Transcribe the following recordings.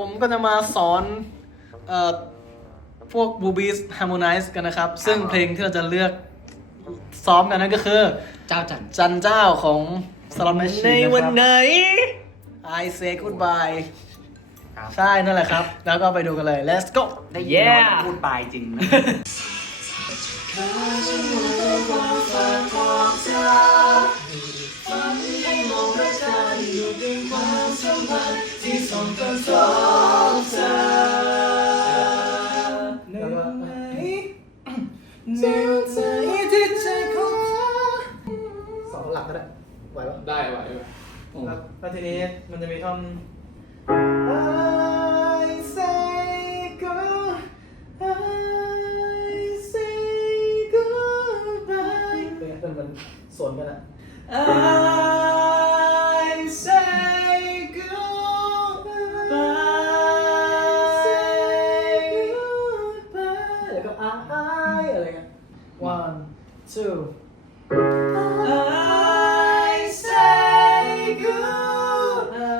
ผมก็จะมาสอนเอ่อพวก b ูบี s Harmonize กันนะครับ ซึ่งเพลงที่เราจะเลือกซ้อมกันนั่นก็คือ เจ้าจัน จันเจ้าของสลัมแมชชีในนวันไหน I say goodbye ใช่นั่นแหละครับ แล้วก็ไปดูกันเลย let's go ได้ยินน้องพูดปลายจริงนะ ที่สองเธอสองหลักก็ได้ไหวปะได้ไหวแล้วแล้วทีนี้มันจะมีท่อน I say go I say goodbye เป็นไงมันมันสวนกันอะ I แล้วก็ I อะไรเงี้ย one two I say goodbye.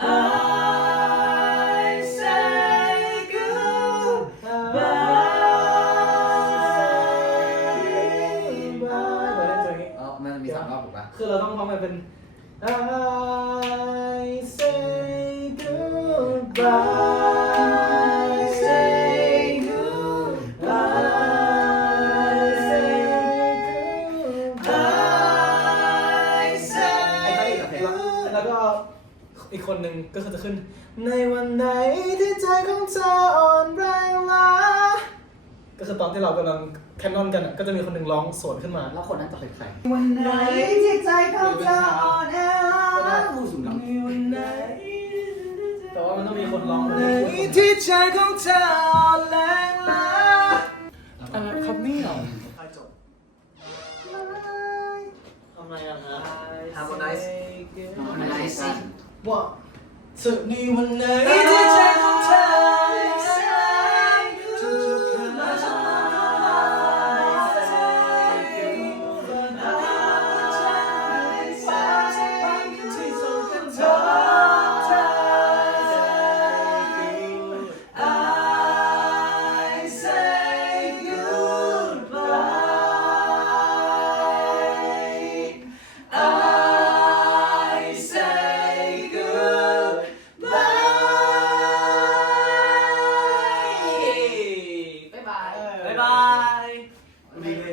I say goodbye. อ๋อมันมีสามรอบถูกปะคือเราต้องฟังมันเป็น I say goodbye อีกคนหนึ่งก็คือจะขึ้น ในวันไหนที่ใจของเธออ่อนแรงล้าก็คือตอนที่เรากำลังแคนนอนกันอะก็จะมีคนหนึ่งร้องสวนขึ้นมา แล้วคนนั้นจะเป็นใครวันไหนที่ใจของเธออ่อนแอก็ได้ล้าผู้สูงน้แต่ว่ามันต้องมีคนร้องในที่ใจของเธอ ว่าำเธอในวันไหนที่ใจของ